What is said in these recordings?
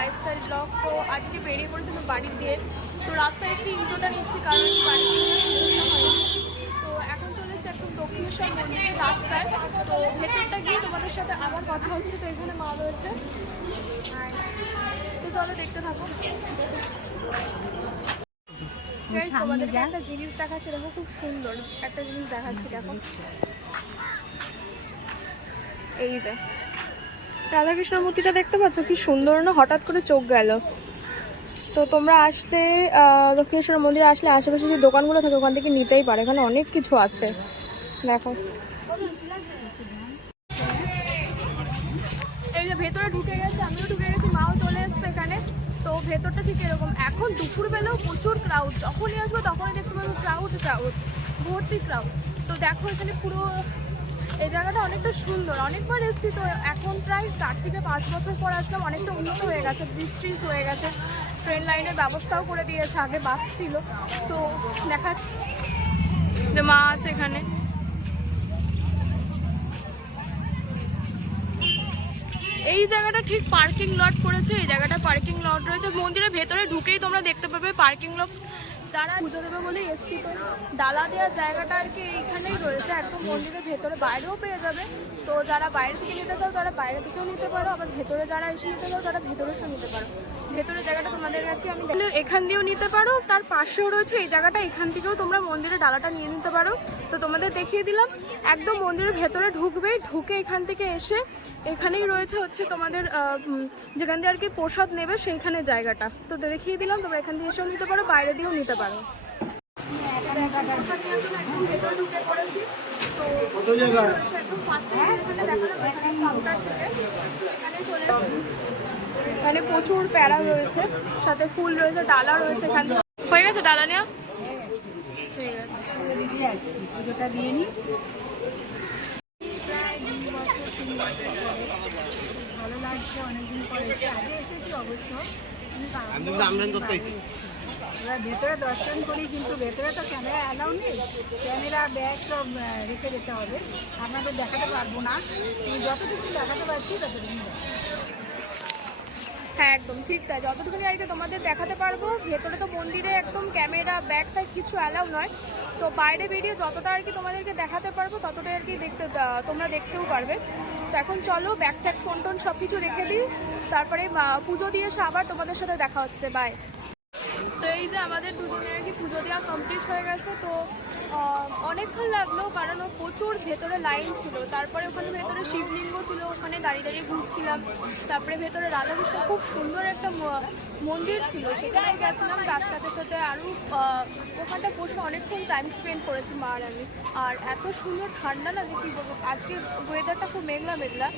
Lifestyle blog. তো আজকে বেরিয়ে পড়েছিলাম বাড়ি দিয়ে, তো রাস্তায় একটু ইন্ট্রোটা নিচ্ছি কারণ বাড়ি তো এখন চলে এসেছি একদম দক্ষিণেশ্বর মন্দিরের রাস্তায়। তো ভেতরটা গিয়ে তোমাদের সাথে আবার কথা হচ্ছে। তো এখানে মা রয়েছে, তো চলো দেখতে থাকো। তোমাদেরকে একটা জিনিস দেখাচ্ছি, দেখো খুব সুন্দর একটা জিনিস দেখাচ্ছি। দেখো এই যে রাধাকৃষ্ণ মূর্তিটা দেখতে পাচ্ছ, কি সুন্দর না, হঠাৎ করে চোখ গেল। তো তোমরা আসলে দক্ষিণেশ্বর মন্দিরে আসলে আশেপাশে যে দোকানগুলো থাকে ওখান থেকে নিতেই পারো, এখানে অনেক কিছু আছে। দেখো এই যে ভেতরে ঢুকে গেছে, আমিও ঢুকে গেছি, মাও চলে এসছে এখানে। তো ভেতরটা ঠিক এরকম, এখন দুপুরবেলাও প্রচুর ক্রাউড, যখনই আসবে তখনই দেখতে পাবো ক্রাউড ভর্তি ক্রাউড। তো দেখো এখানে পুরো এই জায়গাটা অনেকটা সুন্দর, অনেকবার এসছি। তো এখন প্রায় 4 থেকে 5 বছর পর আসলাম, অনেকটা উন্নত হয়ে গেছে, ব্রিজ হয়ে গেছে, ট্রেন লাইনের ব্যবস্থাও করে দিয়েছে, আগে বাস ছিল। তো দেখা যে মা আছে এখানে। এই জায়গাটা ঠিক পার্কিং লট করেছে, এই জায়গাটা পার্কিং লট রয়েছে। মন্দিরের ভেতরে ঢুকেই তোমরা দেখতে পাবে পার্কিং লট। যারা পুজো দেবে বলে এসছি, তো ডালা দেওয়ার জায়গাটা আর কি এইখানেই রয়েছে একদম মন্দিরের ভেতরে, বাইরেও পেয়ে যাবে। তো যারা বাইরে থেকে নিতে চাও তারা বাইরে থেকেও নিতে পারো, আবার ভেতরে যারা এসে নিতে চাও তারা ভেতরে এসেও নিতে পারো। ভেতরের জায়গাটা তোমাদের আর কি আমি এখান দিয়েও নিতে পারো, তার পাশেও রয়েছে এই জায়গাটা, এখান থেকেও তোমরা মন্দিরের ডালাটা নিয়ে নিতে পারো। তো তোমাদের দেখিয়ে দিলাম, একদম মন্দিরের ভেতরে ঢুকে এখান থেকে এসে এখানেই রয়েছে হচ্ছে তোমাদের যেখান দিয়ে আর কি প্রসাদ নেবে সেইখানে জায়গাটা। তো দেখিয়ে দিলাম, তোমরা এখান দিয়ে এসেও নিতে পারো, বাইরে দিয়েও নিতে পারো। ভেতরে ঢুকে পড়েছি, তো একদম ফার্স্টে কাউন্টার থেকে এখানে চলে, এখানে প্রচুর প্যারা রয়েছে, সাথে ফুল রয়েছে, ডালা রয়েছে। এখানে হয়ে গেছে ডালা নেওয়া, হয়ে গেছে। পুজোটা দিয়ে নিই। ভালো লাগছে, অনেকদিন পরে আগে এসেছি অবশ্য, এবার ভেতরে দর্শন করি, কিন্তু ভেতরে তো ক্যামেরা অ্যালাউ নেই, ক্যামেরা ব্যাগ সব রেখে যেতে হবে, আপনাদের দেখাতে পারবো না, যতটুকু দেখাতে পারছি ততটুকু। হ্যাঁ একদম ঠিক তাই, যতটুকুনি আর কি তোমাদের দেখাতে পারবো। ভেতরে তো মন্দিরে একদম ক্যামেরা ব্যাগ ট্যাগ কিছু অ্যালাউ নয়, তো বাইরে বেরিয়ে যতটা আর কি তোমাদেরকে দেখাতে পারবো ততটাই আর কি তোমরা দেখতেও পারবে। তো এখন চলো ব্যাগ ট্যাগ ফোন টোন সব কিছু রেখে দিই, তারপরে পুজো দিয়ে এসে আবার তোমাদের সাথে দেখা হচ্ছে। বাই। তো এই যে আমাদের দুজনের আর কি পুজো দেওয়া কমপ্লিট হয়ে গেছে। তো অনেকক্ষণ লাগলো কারণ প্রচুর ভেতরে লাইন ছিল। তারপরে ওখানে ভেতরে শিবলিঙ্গ ছিল, ওখানে দাঁড়িয়ে দাঁড়িয়ে ঘুরছিলাম। তারপরে ভেতরে রাধাকৃষ্ণ খুব সুন্দর একটা মন্দির ছিল, সেখানে গেছিলাম। তার সাথে সাথে আরও ওখানটা বসে অনেকক্ষণ টাইম স্পেন্ড করেছি মা আর আমি। আর এত সুন্দর ঠান্ডা না যে কী বলবো, আজকে ওয়েদারটা খুব মেঘলা মেঘলা,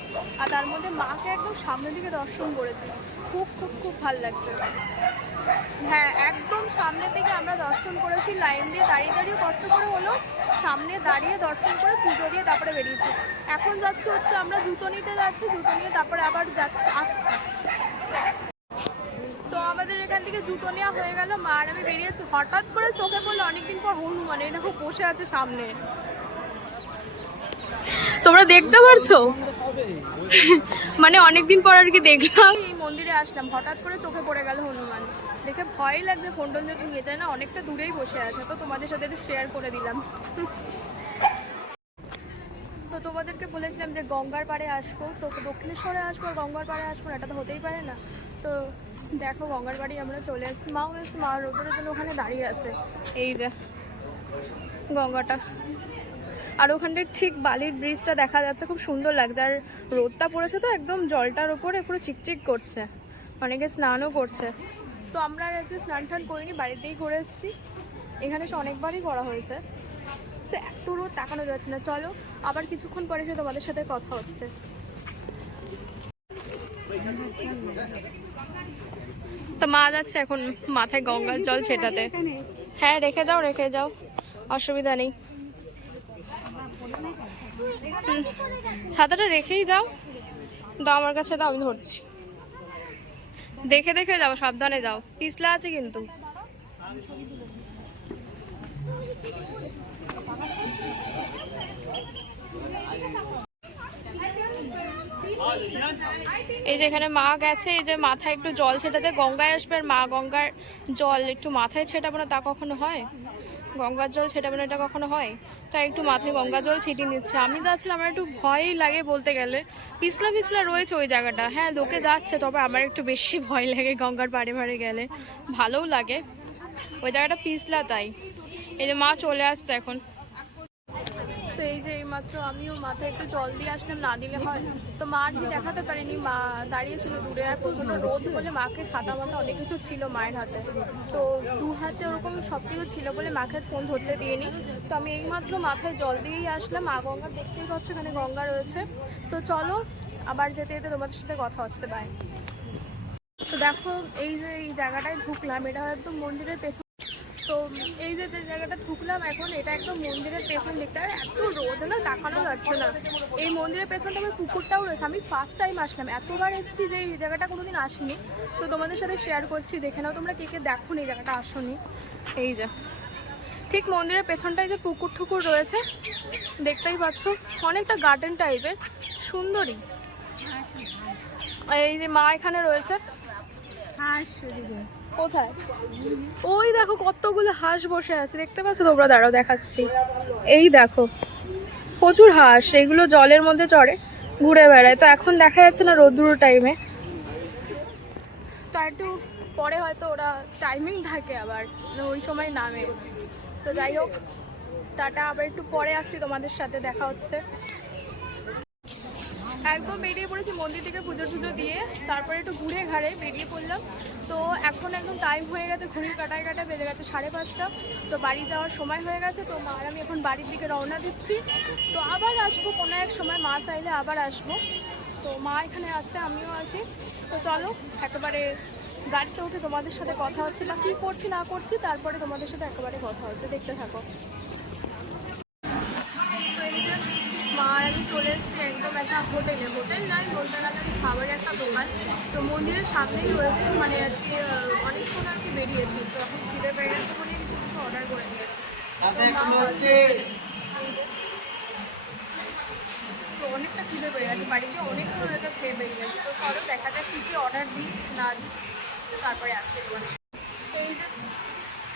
আর তার মধ্যে মাকে একদম সামনের দিকে দর্শন করেছি, খুব খুব খুব ভালো লাগছে। হ্যাঁ একদম সামনে থেকে আমরা দর্শন করেছি, লাইন দিয়ে দাঁড়িয়ে দাঁড়িয়ে কষ্ট করে হলো, সামনে দাঁড়িয়ে দর্শন করে পুজো দিয়ে তারপরে বেরিয়েছি। এখন যাচ্ছি হচ্ছে আমরা জুতো নিতে যাচ্ছি, জুতো নিয়ে তারপরে আবার যাচ্ছি আসছি। তো আমাদের এখান থেকে জুতো নেওয়া হয়ে গেল, মা আর আমি বেরিয়েছি। হঠাৎ করে চোখে পড়লো অনেকদিন পর হনুমান, এই দেখো বসে আছে সামনে, তোমরা দেখতে পারছো? মানে অনেকদিন পর আর কি দেখলাম, এই মন্দিরে আসলাম, হঠাৎ করে চোখে পড়ে গেল হনুমান, দেখে ভয় লাগছে। ফোন টোন যদি নিয়ে যায় না, অনেকটা দূরেই বসে আছে, তো তোমাদের সাথে একটু শেয়ার করে দিলাম। তো তোমাদেরকে বলেছিলাম যে গঙ্গার পাড়ে আসবো, তো দক্ষিণেশ্বরে আসবো আর গঙ্গার পাড়ে আসবো, এটা তো হতেই পারে না। তো দেখো গঙ্গার বাড়ি আমরা চলে এসেছি, মাও এসেছি, মা রোদের জন্য ওখানে দাঁড়িয়ে আছে। এই যে গঙ্গাটা, আর ওখানটায় ঠিক বালির ব্রিজটা দেখা যাচ্ছে, খুব সুন্দর লাগছে। আর রোদটা পড়েছে তো একদম জলটার ওপরে পুরো চিকচিক করছে, অনেকে স্নানও করছে। তো আমরা আর আজকে স্নান টান করিনি, বাড়িতেই করে এসেছি। এখানে এসে অনেকবারই করা হয়েছে, তো এত রোদ তাকানো যাচ্ছে না। চলো আবার কিছুক্ষণ পরে এসে তোমাদের সাথে কথা হচ্ছে। তো মা যাচ্ছে এখন মাথায় গঙ্গার জল ছেটাতে। হ্যাঁ রেখে যাও, অসুবিধা নেই। ছাতাটা রেখেই যাও, দাও আমার কাছে, দাও আমি ধরছি। দেখে দেখে যাও, সাবধানে যাও, পিছলা আছে কিন্তু। এই যে এখানে মা গেছে, এই যে মাথায় একটু জল ছেটাতে, গঙ্গায় আসবে আর মা গঙ্গার জল একটু মাথায় ছেটাবো না তা কখনো হয়? গঙ্গার জল ছেটাবো না এটা কখনো হয়? তাই একটু মাথায় গঙ্গা জল ছিটিয়ে নিচ্ছে। আমি যাচ্ছিলাম, আমার একটু ভয়ই লাগে বলতে গেলে, পিছলা পিছলা রয়েছে ওই জায়গাটা। হ্যাঁ লোকে যাচ্ছে, তবে আমার একটু বেশি ভয় লাগে গঙ্গার পাড়ে পাড়ে গেলে। ভালোও লাগে, ওই জায়গাটা পিছলা তাই। এই যে মা চলে আসছে এখন। তো এই যে এইমাত্র আমিও মাথায় একটু জল দিয়ে আসলাম, না দিলে হয়? তো মা আর কি দেখাতে পারিনি, মা দাঁড়িয়েছিল দূরে, আর প্রচণ্ড রোদ বলে মাকে ছাতা মাথা অনেক কিছু ছিল মায়ের হাতে, তো দু হাতে ওরকম সব কিছু ছিল বলে মাকে ফোন ধরতে দিইনি। তো আমি এইমাত্র মাথায় জল দিয়েই আসলাম। মা গঙ্গা দেখতেই পাচ্ছ, এখানে গঙ্গা রয়েছে। তো চলো আবার যেতে যেতে তোমাদের সাথে কথা হচ্ছে, বাই। তো দেখো এই যে এই জায়গাটায় ঢুকলাম, এটা একদম মন্দিরের পেছন। তো এই যে জায়গাটা ঢুকলাম এখন, এটা একদম মন্দিরের পেছন দিকটা। আর এত রোদ না, তাকানো যাচ্ছে না। এই মন্দিরের পেছনটা আমার পুকুরটাও রয়েছে। আমি ফার্স্ট টাইম আসলাম, এতবার এসেছি যে এই জায়গাটা কোনোদিন আসিনি। তো তোমাদের সাথে শেয়ার করছি, দেখে নাও তোমরা কে কে দেখো এই জায়গাটা আসোনি। এই যে ঠিক মন্দিরের পেছনটায় যে পুকুর ঠুকুর রয়েছে দেখতেই পাচ্ছ, অনেকটা গার্ডেন টাইপের, সুন্দরী। এই যে মা এখানে রয়েছে। কোথায়? ওই দেখো কতগুলো হাঁস বসে আছে, দেখতে পাচ্ছ তোমরা? দাঁড়াও দেখাচ্ছি। এই দেখো প্রচুর হাঁস, এগুলো জলের মধ্যে চড়ে ঘুরে বেড়ায়। তো এখন দেখা যাচ্ছে না রোদ্দুর টাইমে, তো একটু পরে হয়তো ওরা টাইমিং থাকে আবার ওই সময় নামে। তো যাই হোক, টাটা, আবার একটু পরে আসছি, তোমাদের সাথে দেখা হচ্ছে। একদম বেরিয়ে পড়েছি মন্দির থেকে পুজো টুজো দিয়ে, তারপরে একটু ঘুরে ঘাড়ে বেরিয়ে পড়লাম। তো এখন একদম টাইম হয়ে গেছে, ঘড়ির কাটায় কাটায় বেজে গেছে 5:30। তো বাড়ি যাওয়ার সময় হয়ে গেছে। তো মা আর আমি এখন বাড়ির দিকে রওনা দিচ্ছি। তো আবার আসবো কোনো এক সময়, মা চাইলে আবার আসবো। তো মা এখানে আছে, আমিও আছি। তো চলো একেবারে গাড়িতে উঠে তোমাদের সাথে কথা হচ্ছে, না কী করছি না করছি, তারপরে তোমাদের সাথে একেবারে কথা হচ্ছে, দেখতে থাকো। তো এই যে মা আর আমি চলে এসেছি একদম একটা হোটেল নয়, বলতে গেলে খাবারের একটা দোকান। তো মন্দিরের সামনেই রয়েছে, মানে আর কি অনেকক্ষণ আর কি বেরিয়েছি। তো এখন খিদে পেয়ে গেছে বলে কিছু কিছু অর্ডার করে নিয়েছি। তো অনেকটা খিদে পেয়ে গেছে, বাড়িতে অনেকক্ষণ হয়তো খেয়ে বেরিয়ে গেছে। তো চলো দেখা যাক কী কী অর্ডার দিই না দিই, তারপরে আসছে। তো এই যে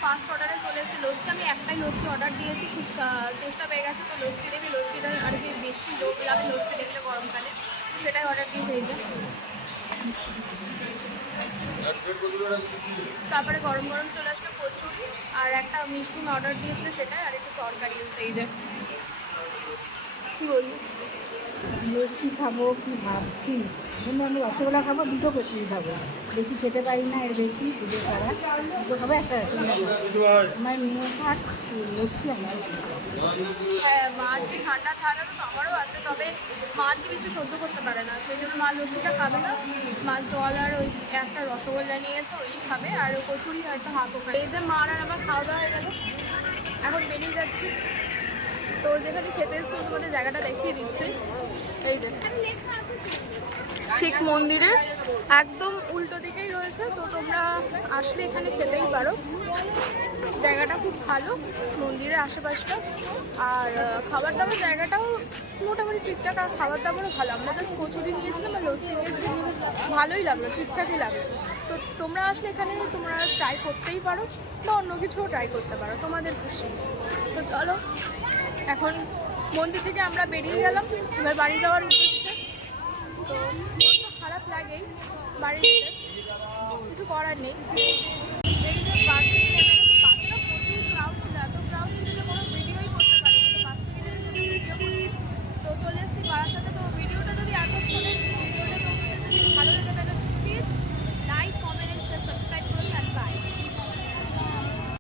ফার্স্ট অর্ডারে চলে এসেছে লস্যি। আমি একটাই লস্যি অর্ডার দিয়েছি, খুব চেষ্টা পেয়ে গেছে। তো লস্যি দেখি, লস্যিটা আর কি বেশি লোক লাগে লস্যি দেখলে গরমকালে, সেটাই অর্ডার দিয়ে হয়ে যায়। তারপরে গরম গরম চলে আসলো কচুরি, আর একটা মিষ্টি অর্ডার দিয়েছিল সেটাই, আর একটু তরকারি এসছে। এই যে কী বলবো, লস্যি খাবো কি ভাবছি, কিন্তু আমি রসগোল্লা খাবো, দুটো কচুরি খাবো, বেশি খেতে পারি না এর বেশি, দুটো ছাড়া দুটো খাবো, একটা রসগোল্লা খাবো। আমার মেয়ে থাক, লস্যি আমার। হ্যাঁ, মার কি ঠান্ডা ঠান্ডা তো আমারও আছে, তবে মার কি কিছু সহ্য করতে পারে না, সেই জন্য মা লস্যিটা খাবে না। মা জল আর ওই একটা রসগোল্লা নিয়েছে, ওই খাবে, আর কচুরি হয়তো হাফও খাবে। এই যে মার আর আমার খাওয়া দাওয়া হয়ে গেল, এখন বেরিয়ে যাচ্ছি। তো যেখানে খেতে এসেছি তোমাদের জায়গাটা দেখিয়ে দিচ্ছি। এই যে ঠিক মন্দিরের একদম উল্টো দিকেই রয়েছে। তো তোমরা আসলে এখানে খেতেই পারো, জায়গাটা খুব ভালো মন্দিরের আশেপাশটা। আর খাবার দাবার জায়গাটাও মোটামুটি ঠিকঠাক, আর খাবার দাবারও ভালো। আমরা জাস্ট কচুরি নিয়েছিলাম আর লস্যি নিয়েছিলাম, ভালোই লাগলো, ঠিকঠাকই লাগলো। তো তোমরা আসলে এখানে তোমরা ট্রাই করতেই পারো, বা অন্য কিছুও ট্রাই করতে পারো, তোমাদের খুশি। তো চলো এখন মন্দির থেকে আমরা বেরিয়ে গেলাম, এবার বাড়ি যাওয়ার উদ্দেশ্যে। তো মনটা খারাপ লাগেই বাড়ি যেতে, কিছু করার নেই।